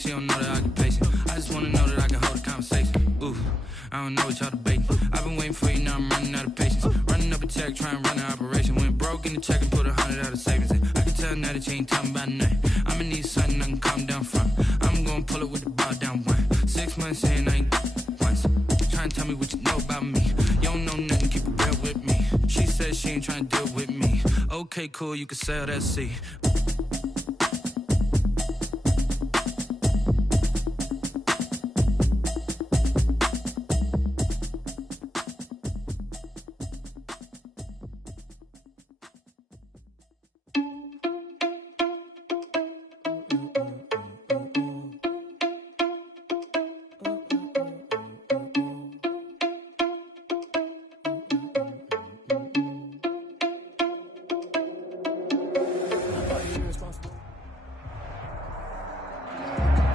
She don't know that I can pace it. I just wanna know that I can hold a conversation. Ooh, I don't know what y'all debating. I've been waiting for you, now I'm running out of patience. Running up a check, trying to run an operation. Went broke in the check and put 100 out of savings in. I can tell now that you ain't talking about nothing. I'ma need something I can calm down from. I'm gonna pull it with the ball down one. 6 months in, I ain't once. Trying to tell me what you know about me. You don't know nothing, keep it real with me. She said she ain't trying to deal with me. Okay, cool, you can sell that seat.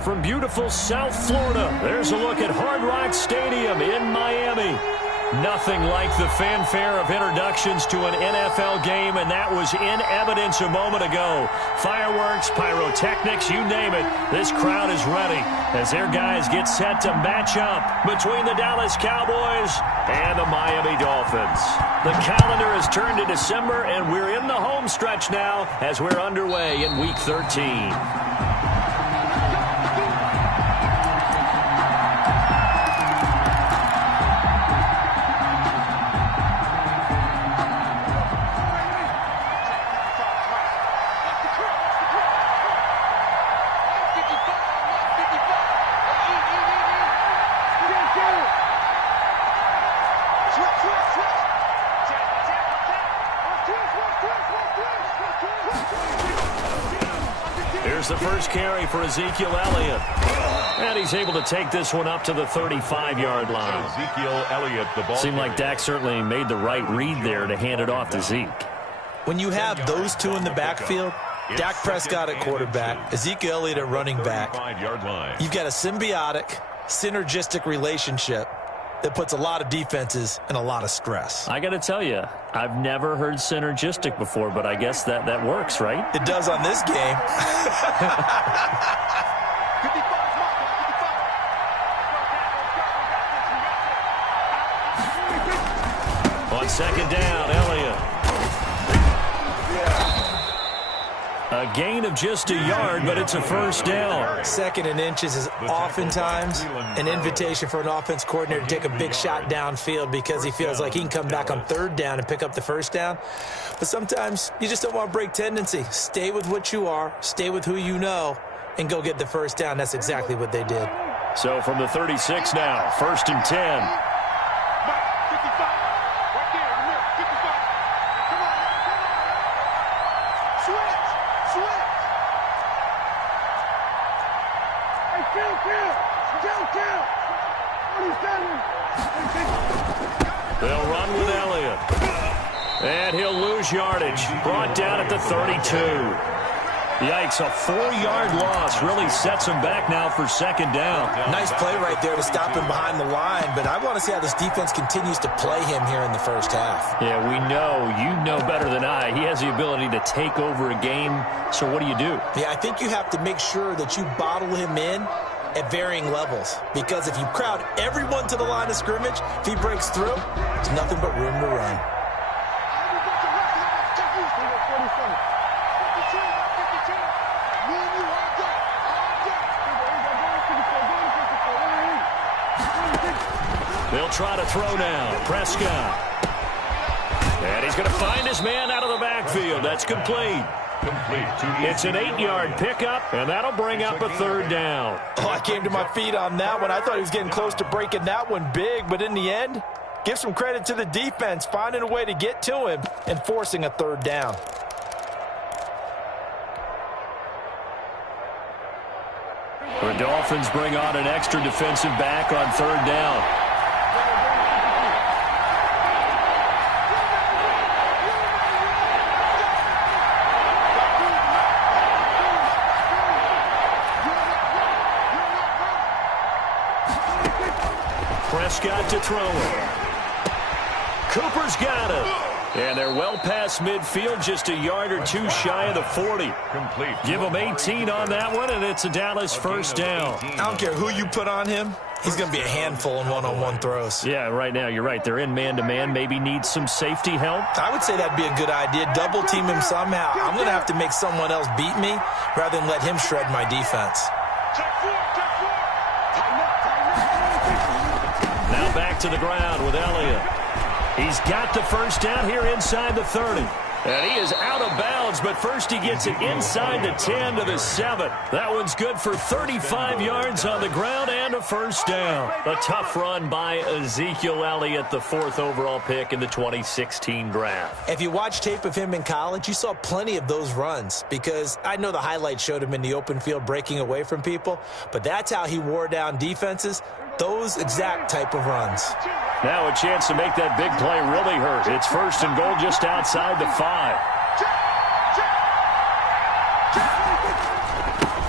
From beautiful South Florida, there's a look at Hard Rock Stadium in Miami. Nothing like the fanfare of introductions to an NFL game, and that was in evidence a moment ago. Fireworks, pyrotechnics, you name it. This crowd is ready as their guys get set to match up between the Dallas Cowboys and the Miami Dolphins. The calendar has turned to December, and we're in the home stretch now as we're underway in Week 13. Here's the first carry for Ezekiel Elliott. And he's able to take this one up to the 35-yard line. Ezekiel Elliott, the ball. Seemed like Dak certainly made the right read there to hand it off to Zeke. When you have those two in the backfield, Dak Prescott at quarterback, Ezekiel Elliott at running back, you've got a symbiotic, synergistic relationship that puts a lot of defenses in a lot of stress. I got to tell you, I've never heard synergistic before, but I guess that works, right? It does on this game. On second down, Elliott. A gain of just a yard, but it's a first down. Second and inches is oftentimes an invitation for an offense coordinator to take a big shot downfield because he feels like he can come back on third down and pick up the first down. But sometimes you just don't want to break tendency. Stay with what you are, stay with who you know, and go get the first down. That's exactly what they did. So from the 36 now, first and 10. They'll run with Elliott. And he'll lose yardage. Brought down at the 32. Yikes, a 4-yard loss really sets him back now for second down. Nice play right there to stop him behind the line, but I want to see how this defense continues to play him here in the first half. Yeah, we know. You know better than I. He has the ability to take over a game, so what do you do? Yeah, I think you have to make sure that you bottle him in at varying levels, because if you crowd everyone to the line of scrimmage, if he breaks through, there's nothing but room to run. They'll try to throw now. Prescott. And he's going to find his man out of the backfield. That's complete. It's an 8-yard pickup, and that'll bring up a third down. Oh, I came to my feet on that one. I thought he was getting close to breaking that one big, but in the end, give some credit to the defense, finding a way to get to him and forcing a third down. The Dolphins bring on an extra defensive back on third down. Prescott to throw it. Cooper's got it. And they're well past midfield, just a yard or two shy of the 40. Complete. Give them 18 on that one, and it's a Dallas first down. I don't care who you put on him. He's going to be a handful in one-on-one throws. Yeah, right now, you're right. They're in man-to-man. Maybe need some safety help. I would say that'd be a good idea. Double team him somehow. I'm going to have to make someone else beat me rather than let him shred my defense. Now back to the ground with Elliott. He's got the first down here inside the 30. And he is out of bounds, but first he gets it inside the 10 to the 7. That one's good for 35 yards on the ground and a first down. A tough run by Ezekiel Elliott, the 4th overall pick in the 2016 draft. If you watch tape of him in college, you saw plenty of those runs because I know the highlights showed him in the open field breaking away from people, but that's how he wore down defenses, those exact type of runs. Now a chance to make that big play really hurt. It's first and goal just outside the 5.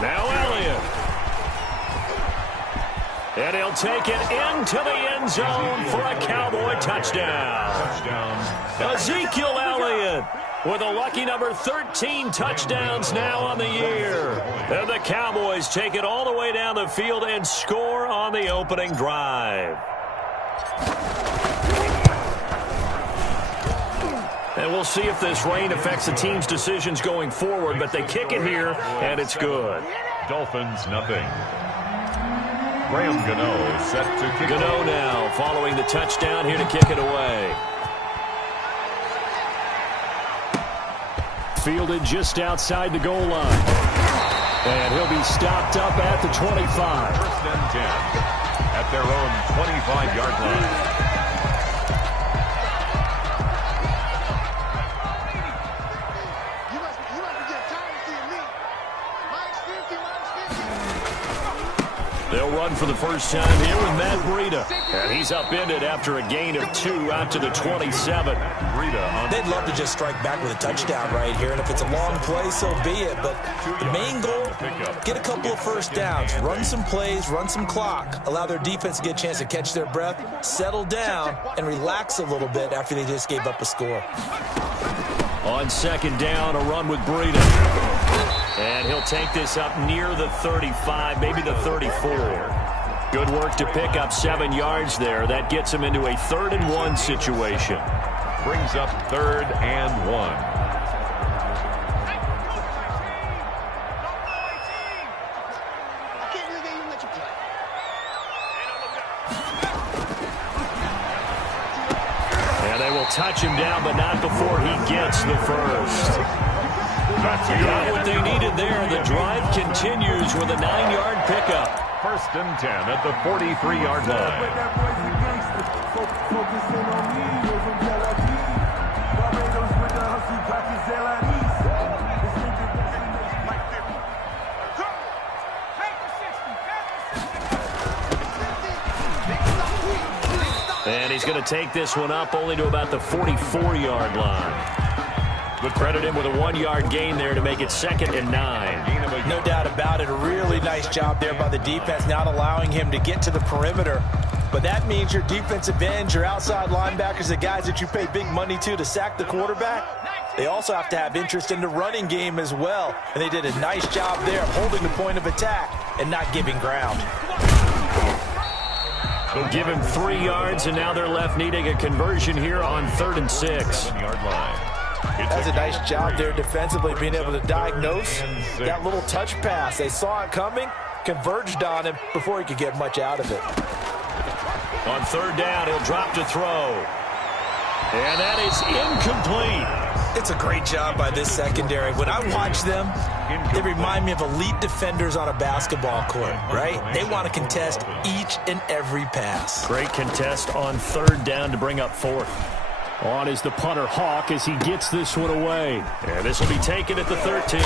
Now Elliott. And he'll take it into the end zone for a Cowboy touchdown. Ezekiel Elliott with a lucky number 13 touchdowns now on the year. And the Cowboys take it all the way down the field and score on the opening drive. And we'll see if this rain affects the team's decisions going forward, but they kick it here, and it's good. Dolphins, nothing. Graham Gano set to kick. Gano now following the touchdown here to kick it away. Fielded just outside the goal line. And he'll be stopped up at the 25. First and 10 at their own 25-yard line. They'll run for the first time here with Matt Breida. And he's upended after a gain of 2 out to the 27. They'd love to just strike back with a touchdown right here. And if it's a long play, so be it. But the main goal, get a couple of first downs. Run some plays, run some clock. Allow their defense to get a chance to catch their breath, settle down, and relax a little bit after they just gave up a score. On second down, a run with Breida. And he'll take this up near the 35, maybe the 34. Good work to pick up 7 yards there. That gets him into a 3rd and 1 situation. Brings up 3rd and 1. And they will touch him down, but not before he gets the first. Got what they needed there. The drive continues with a 9-yard pickup. First and 10 at the 43-yard line. And he's going to take this one up only to about the 44-yard line. But credit him with a 1-yard gain there to make it 2nd and 9. No doubt about it. A really nice job there by the defense, not allowing him to get to the perimeter. But that means your defensive ends, your outside linebackers, the guys that you pay big money to sack the quarterback, they also have to have interest in the running game as well. And they did a nice job there of holding the point of attack and not giving ground. They'll give him 3 yards, and now they're left needing a conversion here on 3rd and 6. 7-yard line. That's a nice job there defensively, being able to diagnose that little touch pass. They saw it coming, converged on him before he could get much out of it. On 3rd down, he'll drop to throw. And that is incomplete. It's a great job by this secondary. When I watch them, they remind me of elite defenders on a basketball court, right? They want to contest each and every pass. Great contest on 3rd down to bring up 4th. On is the punter, Hawk, as he gets this one away. And this will be taken at the 13.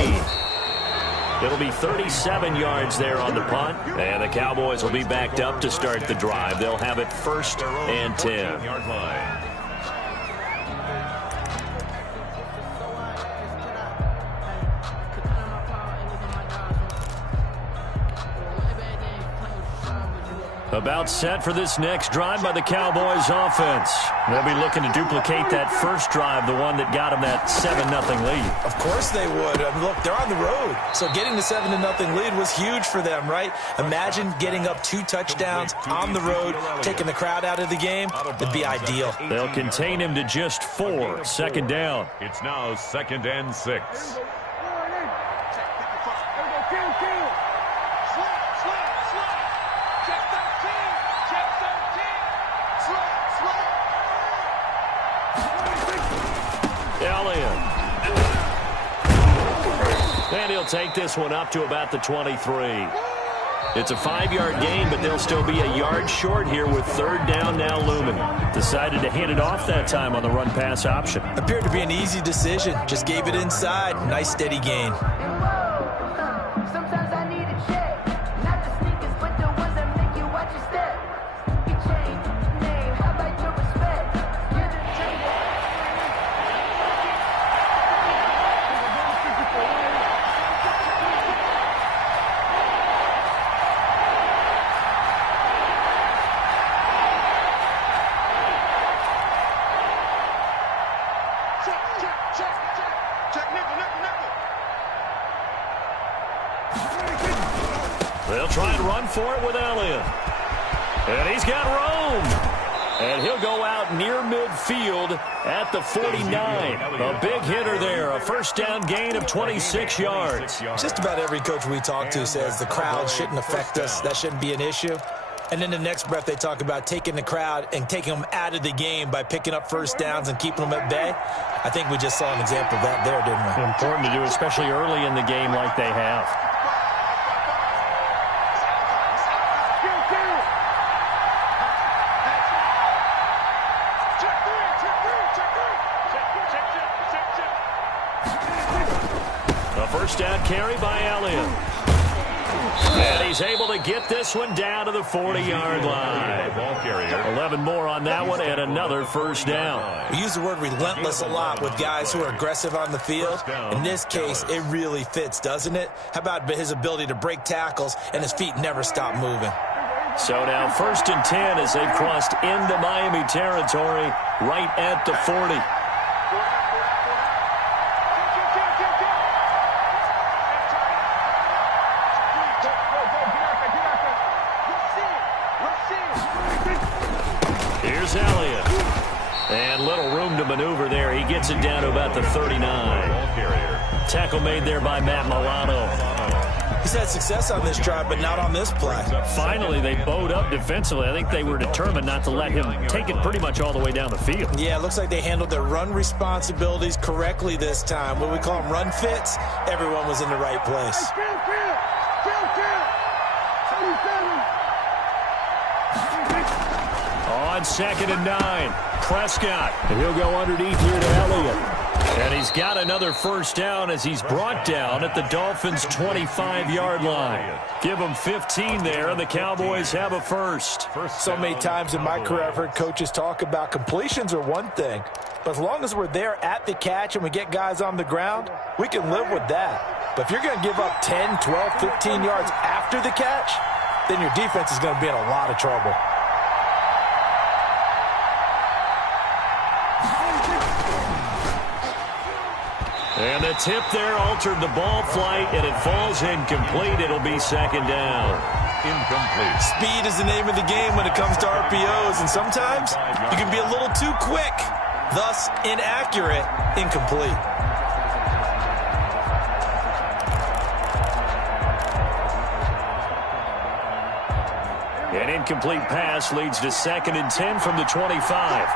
It'll be 37 yards there on the punt. And the Cowboys will be backed up to start the drive. They'll have it 1st and 10. Yard line. About set for this next drive by the Cowboys offense. They'll be looking to duplicate that first drive, the one that got them that 7-0 lead. Of course they would. I mean, look, they're on the road. So getting the 7-0 lead was huge for them, right? Imagine getting up 2 touchdowns on the road, taking the crowd out of the game. It'd be ideal. They'll contain him to just 4. Second down. It's now 2nd and 6. And he'll take this one up to about the 23. It's a 5-yard gain, but they'll still be a yard short here with 3rd down now looming. Decided to hand it off that time on the run-pass option. Appeared to be an easy decision. Just gave it inside. Nice, steady gain. They'll try and run for it with Elliott. And he's got room. And he'll go out near midfield at the 49. A big hitter there. A first down gain of 26 yards. Just about every coach we talk to says the crowd shouldn't affect us. That shouldn't be an issue. And in the next breath, they talk about taking the crowd and taking them out of the game by picking up first downs and keeping them at bay. I think we just saw an example of that there, didn't we? Important to do, especially early in the game like they have. First down carry by Elliott. And he's able to get this one down to the 40-yard line. 11 more on that one and another first down. We use the word relentless a lot with guys who are aggressive on the field. In this case, it really fits, doesn't it? How about his ability to break tackles and his feet never stop moving? So now 1st and 10 as they've crossed into Miami territory right at the 40. Here's Elliott. And little room to maneuver there. He gets it down to about the 39. Tackle made there by Matt Milano. He's had success on this drive, but not on this play. Finally, they bowed up defensively. I think they were determined not to let him take it pretty much all the way down the field. Yeah, it looks like they handled their run responsibilities correctly this time. What we call them run fits, everyone was in the right place. On 2nd and 9, Prescott. And he'll go underneath here to Elliott. And he's got another first down as he's brought down at the Dolphins' 25-yard line. Give them 15 there, and the Cowboys have a first. So many times in my career I've heard coaches talk about completions are one thing, but as long as we're there at the catch and we get guys on the ground, we can live with that. But if you're going to give up 10, 12, 15 yards after the catch, then your defense is going to be in a lot of trouble. And the tip there altered the ball flight, and it falls incomplete. It'll be 2nd down. Incomplete. Speed is the name of the game when it comes to RPOs, and sometimes you can be a little too quick, thus inaccurate, incomplete. An incomplete pass leads to 2nd and 10 from the 25.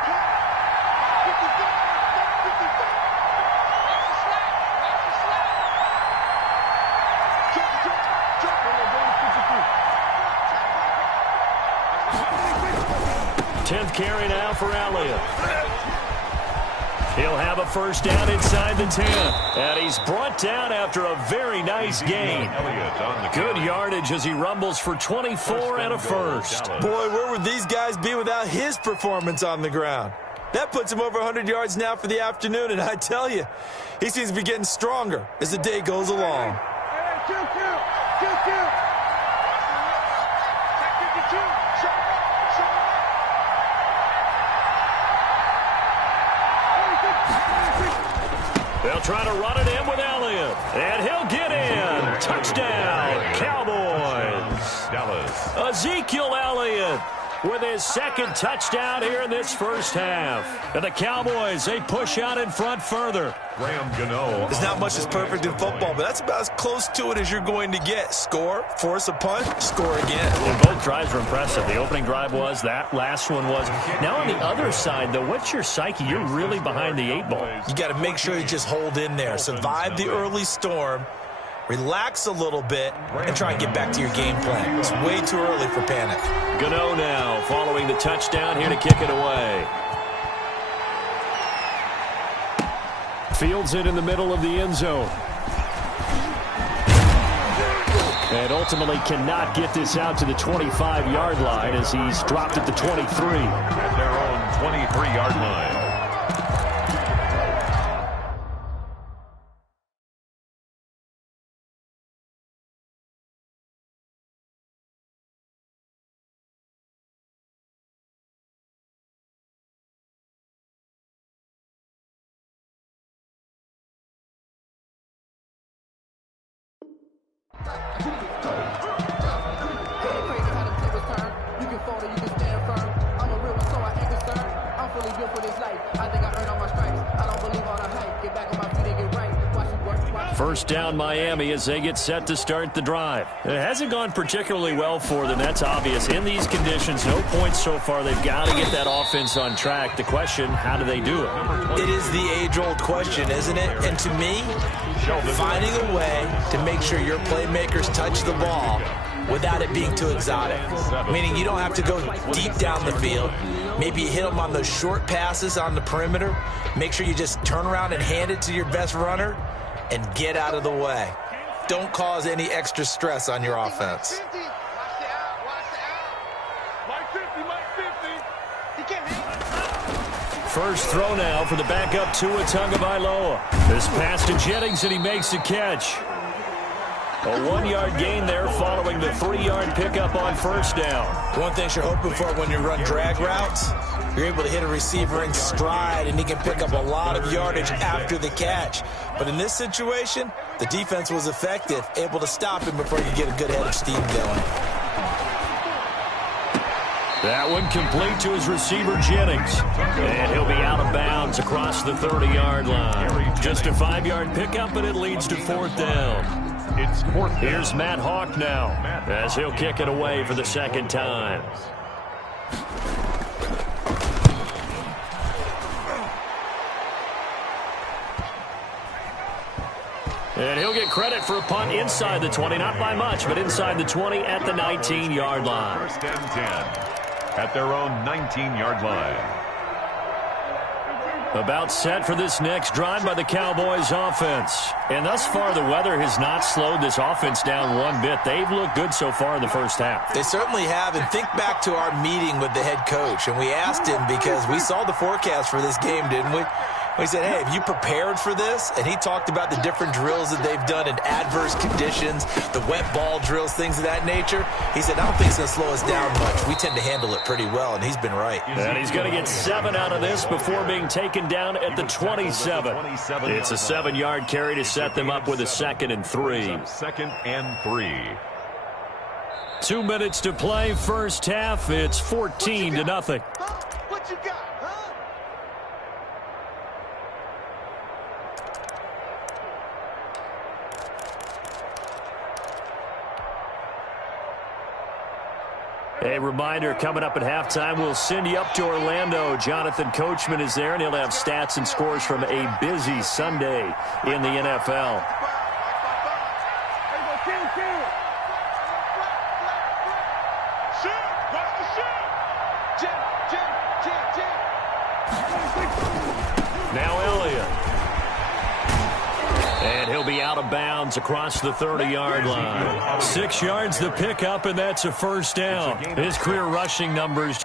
Carry now for Elliott. He'll have a first down inside the 10. And he's brought down after a very nice gain. Good yardage as he rumbles for 24 and a first. Boy, where would these guys be without his performance on the ground? That puts him over 100 yards now for the afternoon, and I tell you, he seems to be getting stronger as the day goes along. Check 52. try to run it in with Elliott. And he'll get in. Touchdown, Cowboys. Dallas. Ezekiel Elliott with his second touchdown here in this first half. And the Cowboys, they push out in front further. Graham Gano. There's not much that's perfect in football, but that's about as close to it as you're going to get. Score, force a punt, score again. And both drives were impressive. The opening drive was, that last one was. Now on the other side, though, what's your psyche? You're really behind the 8 ball. You got to make sure you just hold in there. Survive the early storm, relax a little bit, and try and get back to your game plan. It's way too early for panic. Gano now following the touchdown here to kick it away. Fields it in the middle of the end zone. And ultimately cannot get this out to the 25-yard line as he's dropped at the 23. At their own 23-yard line. First down Miami as they get set to start the drive. It hasn't gone particularly well for them. That's obvious. In these conditions, no points so far. They've got to get that offense on track. The question, how do they do it? It is the age-old question, isn't it? And to me, finding a way to make sure your playmakers touch the ball without it being too exotic. Meaning you don't have to go deep down the field. Maybe you hit them on those short passes on the perimeter. Make sure you just turn around and hand it to your best runner and get out of the way. Don't cause any extra stress on your offense. First throw now for the backup Tua Tagovailoa. This pass to Jennings, and he makes the catch. A 1-yard gain there following the 3-yard pickup on first down. One thing you're hoping for when you run drag routes, you're able to hit a receiver in stride, and he can pick up a lot of yardage after the catch. But in this situation, the defense was effective, able to stop him before you get a good head of steam going. That one complete to his receiver, Jennings. And he'll be out of bounds across the 30-yard line. Just a 5-yard pickup, but it leads to fourth down. It's fourth down. Here's Matt Hawk now as he'll kick it away for the second time. And he'll get credit for a punt inside the 20, not by much, but inside the 20 at the 19-yard line. First and 10 at their own 19-yard line. About set for this next drive by the Cowboys offense. And thus far, the weather has not slowed this offense down one bit. They've looked good so far in the first half. They certainly have. And think back to our meeting with the head coach. And we asked him because we saw the forecast for this game, didn't we? We said, hey, have you prepared for this? And he talked about the different drills that they've done in adverse conditions, the wet ball drills, things of that nature. He said, I don't think it's going to slow us down much. We tend to handle it pretty well, and he's been right. And he's going to get 7 out of this before being taken down at the 27. It's a 7-yard carry to set them up with a 2nd and 3. 2nd and 3. 2 minutes to play first half. It's 14-0. What you got? A reminder, coming up at halftime, we'll send you up to Orlando. Jonathan Coachman is there, and he'll have stats and scores from a busy Sunday in the NFL. Now Elliott. And he'll be out of bounds across the 30-yard line. 6 yards the pickup, and that's a first down. His career rushing numbers